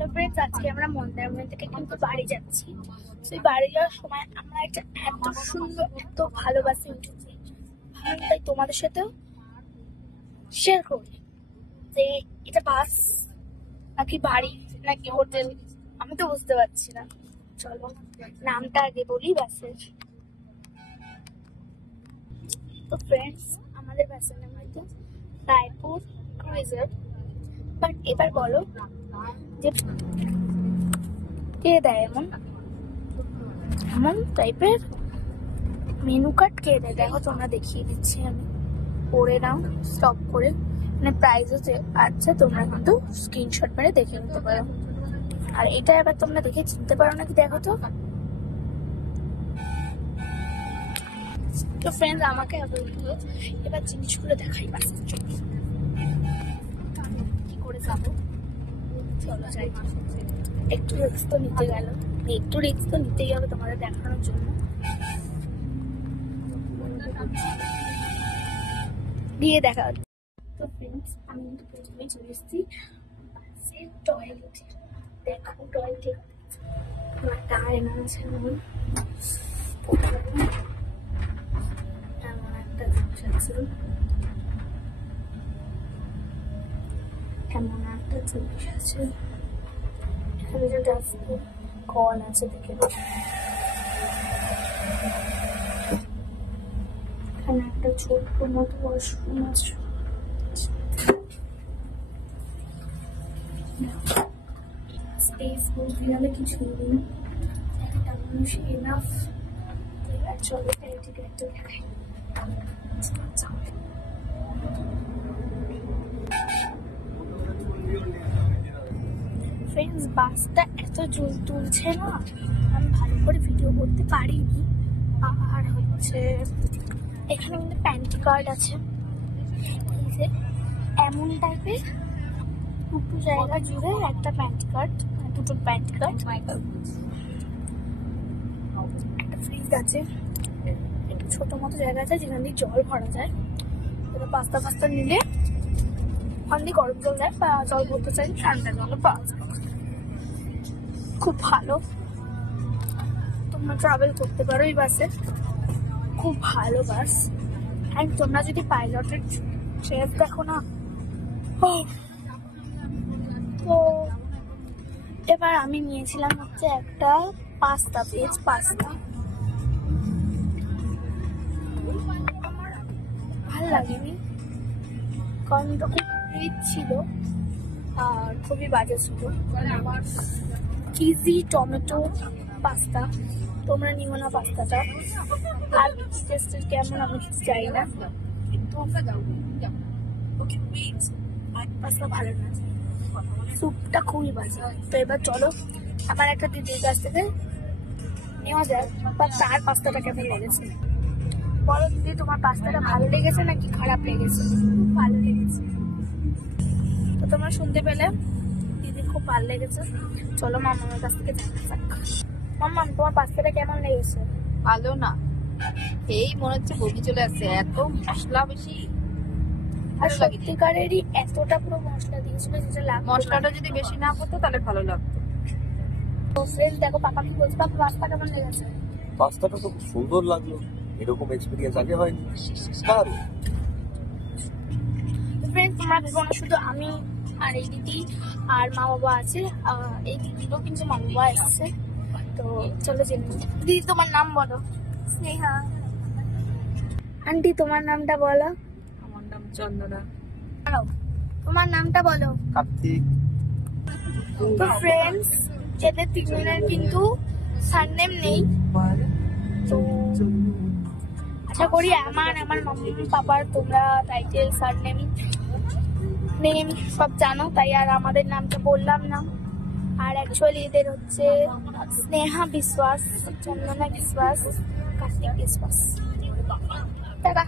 Hello friends, আজকে আমরা মন্দারমণি থেকে কিন্তু বাড়ি যাচ্ছি। সেই বাড়ি যাওয়ার সময় আমরা একটা এত সুন্দর এত ভালোবাসি উঠেছি, তাই তোমাদের সাথেও শেয়ার করি যে এটা বাস নাকি বাড়ি নাকি হোটেল, আমি তো বুঝতে পারছি না। চলো নামটা আগে বলি বাসের। তো ফ্রেন্ডস, আমাদের বাসের নাম হয়তো রায়পুর ক্রুইজার। বাট এবার বলো যে কে দেয় এমন এমন টাইপের মেনু কার্ড কে দেয়? দেখো, তোমরা দেখিয়ে দিচ্ছি আমি, পড়ে নাও স্টপ করে, মানে প্রাইসও আছে, তোমরা কিন্তু স্ক্রিনশট মেরে দেখে নিতে পারো। আর এটা এবার তোমরা দেখে চিনতে পারো নাকি দেখো তো। তো ফ্রেন্ডস, আমাকে এবার জিনিসগুলো দেখাই বাসের জন্য কি করে যাবো। চলো যাই, একটু রিস্ক তো নিতে গেল, একটু রিস্ক তো নিতেই হবে তোমাদের দেখানোর জন্য। দিয়ে দেখা হচ্ছে। তো ফ্রেন্ডস, আমি কিন্তু প্রথমেই চলে এসেছি বাসের টয়লেটে। দেখো টয়লেটে এমন আছে, এমন একটা জিনিস আছে, এমন একটা জিনিস আছে, এখানে যে ডাস্টবিন কল আছে দেখে, এখানে একটা ছোট্ট মতো ওয়াশরুম আছে। স্পেস বলতে গেলে কিছুই নেই, একটা মানুষ এনাফ। এবার চলো এদিকে একটা দেখাই। ফ্রেন্ডস, বাসটা এত জোর তুলছে না, আমি ভালো করে ভিডিও করতে পারিনি। আর হচ্ছে এখানে কিন্তু প্যান্টি কার্ড আছে, এমন টাইপের দুটো জায়গা জুড়ে একটা প্যান্টি কার্ড, দুটো প্যান্টি কার্ড। একটা ফ্রিজ আছে, একটু ছোট মতো জায়গা আছে যেখান দিয়ে জল ভরা যায়। পাস্তা ফাস্তা নিলে ওখান দিয়ে গরম জল দেয়, বা জল ভরতে চাই ঠান্ডা জল পাওয়া যায়। খুব ভালো, তোমরা ট্রাভেল করতে পারো এই বাসে, খুব ভালো বাস। অ্যান্ড তোমরা যদি পাইলটের চেয়ার দেখো না, তো এবার আমি নিয়েছিলাম হচ্ছে একটা পাস্তা, ভেজ পাস্তা। ভাল লাগেনি কারণ এটা খুব রিচ ছিল আর খুবই বাজে ছিল। চিজি টমেটো পাস্তা, তোমরা নিও না পাস্তাটা। আর টেস্টের কেমন আমি কিছু চাই না, পাস্তা ভালো না, স্যুপটা খুবই বাজে। তো এবার চলো আমার একটা দিদির কাছ থেকে নেওয়া যায় বা তার পাস্তাটা কেমন লেগেছে। বলো দিদি, তোমার পাস্তাটা ভালো লেগেছে নাকি খারাপ লেগেছে? খুব ভালো লেগেছে। তো তোমরা শুনতে পেলে দিদি খুব ভালো লেগেছে। চলো মামার কাছ থেকে জানা যাক। মাম্মা, তোমার পাস্তাটা কেমন লেগেছে? ভালো না, এই মনে হচ্ছে বমি চলে আসছে, এত মশলা বেশি। আর সত্যিকারেরই এতটা পুরো মশলা দিয়েছিল যেটা লাগতো। মশলাটা যদি বেশি না পড়তো তাহলে ভালো লাগতো। তো ফ্রেন্ড দেখো, পাপা কি বলছে, পাপা পাস্তা কেমন লেগেছে? পাস্তাটা তো খুব সুন্দর লাগলো, এরকম এক্সপিরিয়েন্স আগে হয়নি। ফ্রেন্ড, তোমরা ভেবো না শুধু আমি আর এই দিদি আর মা বাবা আছে, এই দিদিরও কিন্তু মা বাবা এসছে। তো চলো জেনে নিই। দিদি, তোমার নাম বলো। স্নেহা। আন্টি, তোমার নামটা বলো। আমার নাম চন্দনা। তোমার নামটা বলো। কার্তিক। তো ফ্রেন্ডস, এদের তিনজনের কিন্তু সারনেম নেই, তো আশা করি আমার মাম্মি পাপার তোমরা টাইটেল সারনেম নেম সব জানো, তাই আর আমাদের নামটা বললাম না। আর অ্যাকচুয়ালি এদের হচ্ছে স্নেহা বিশ্বাস, চন্দনা বিশ্বাস, কার্তিক বিশ্বাস। টাটা।